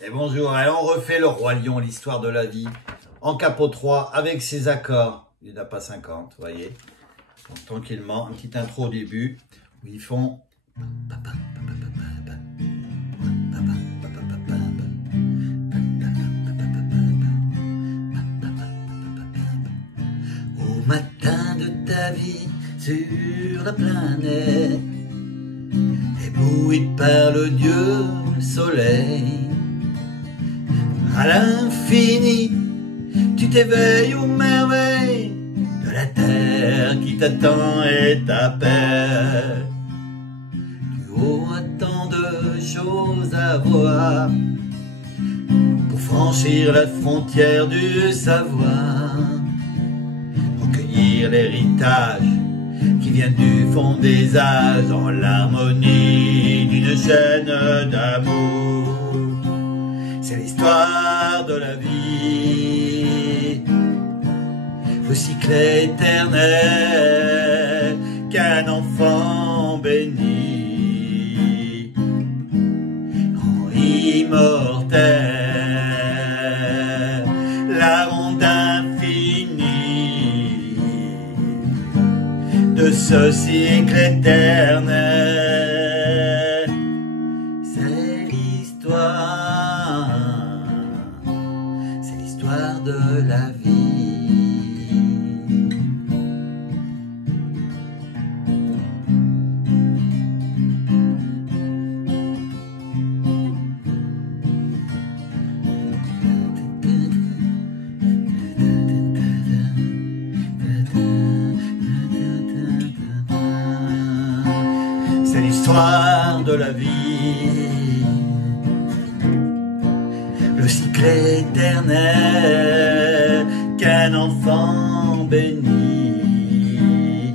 Et bonjour, alors on refait le Roi Lion, l'histoire de la vie, en capot 3, avec ses accords. Il n'y en a pas 50, vous voyez. Donc, tranquillement, un petit intro au début, où ils font... Au matin de ta vie, sur la planète, ébloui par le Dieu soleil, à l'infini, tu t'éveilles aux merveilles de la terre qui t'attend et t'appelle. Tu auras tant de choses à voir pour franchir la frontière du savoir, recueillir l'héritage qui vient du fond des âges dans l'harmonie d'une chaîne d'amour. C'est l'histoire de la vie, le cycle éternel qu'un enfant bénit rend immortel la ronde infinie de ce cycle éternel. C'est l'histoire de la vie. C'est l'histoire de la vie, le cycle éternel qu'un enfant bénit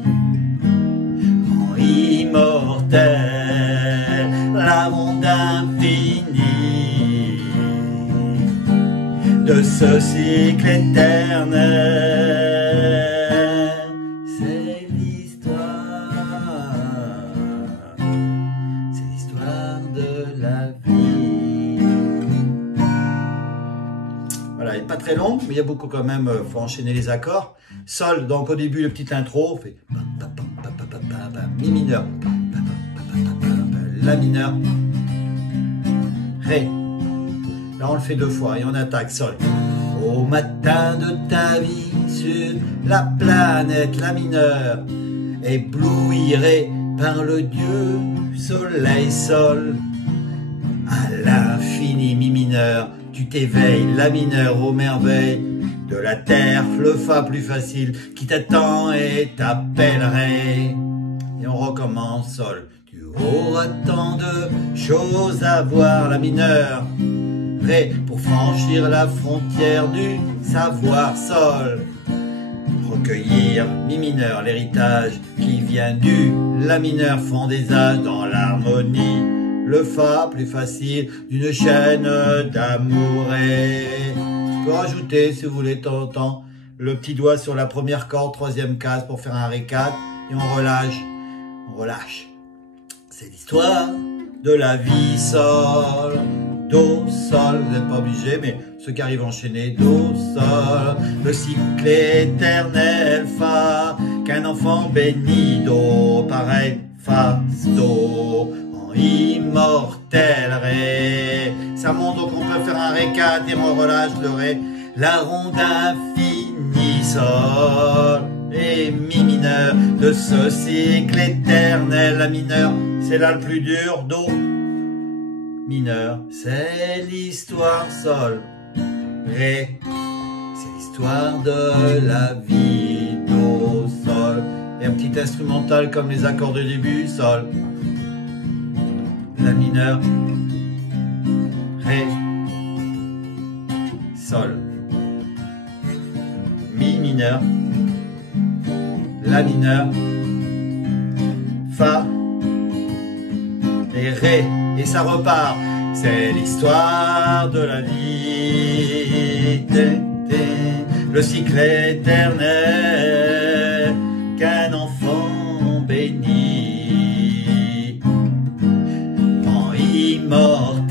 rend immortel la ronde infinie de ce cycle éternel. C'est l'histoire de la vie. Voilà, elle n'est pas très longue, mais il y a beaucoup quand même, faut enchaîner les accords. Sol, donc au début, le petit intro, on fait mi mineur, la mineur, ré. Là, on le fait deux fois et on attaque sol. Au matin de ta vie, sur la planète, la mineur, éblouiré par le Dieu soleil, sol, à l'infini, mi mineur. Tu t'éveilles, la mineure, aux merveilles de la terre, le fa plus facile qui t'attend et t'appellerait. Et on recommence, sol. Tu auras tant de choses à voir, la mineure, ré, pour franchir la frontière du savoir, sol. Recueillir, mi mineur, l'héritage qui vient du la mineur, fond des âges dans l'harmonie. Le fa plus facile d'une chaîne d'amour. Et je peux rajouter, si vous voulez, de temps en temps, le petit doigt sur la première corde, troisième case pour faire un ré 4 et on relâche. On relâche. C'est l'histoire de la vie, sol, do, sol. Vous n'êtes pas obligé, mais ceux qui arrivent enchaînés, do, sol, le cycle éternel, fa, qu'un enfant béni, do, pareil, fa, do. Immortel, ré. Ça monte, donc on peut faire un ré 4 et on relâche le ré. La ronde infinie, sol et mi mineur de ce cycle éternel. La mineure, c'est là le plus dur, do mineur. C'est l'histoire, sol, ré. C'est l'histoire de la vie, do, sol. Et un petit instrumental comme les accords de début, sol, la mineur, ré, sol, mi mineur, la mineur, fa et ré, et ça repart. C'est l'histoire de la vie, le cycle éternel qu'un enfant béni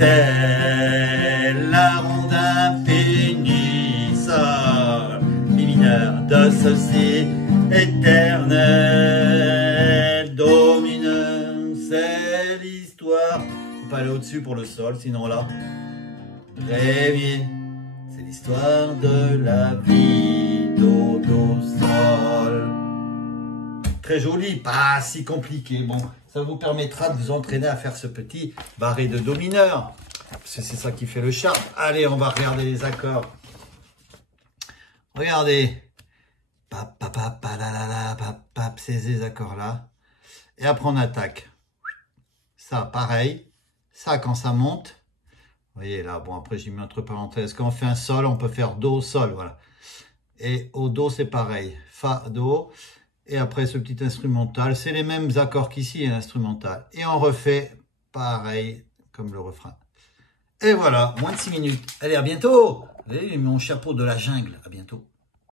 immortel, la ronde infinie, sol, mi mineur, do, sol, si, éternel, do mineur, c'est l'histoire. Faut pas aller au-dessus pour le sol, sinon là, ré, mi, c'est l'histoire de la vie, do, do, sol. Très joli, pas si compliqué. Bon, ça vous permettra de vous entraîner à faire ce petit barré de do mineur. Parce que c'est ça qui fait le charme. Allez, on va regarder les accords. Regardez. Pap, pap, pap, pa, la, la, la, pap, pap, c'est ces accords-là. Et après, on attaque. Ça, pareil. Ça, quand ça monte. Vous voyez là, bon, après, j'ai mis entre parenthèses. Quand on fait un sol, on peut faire do, sol, voilà. Et au do, c'est pareil. Fa, do. Et après, ce petit instrumental. C'est les mêmes accords qu'ici, l'instrumental. Et on refait pareil, comme le refrain. Et voilà, moins de 6 minutes. Allez, à bientôt. Vous voyez, mon chapeau de la jungle. À bientôt.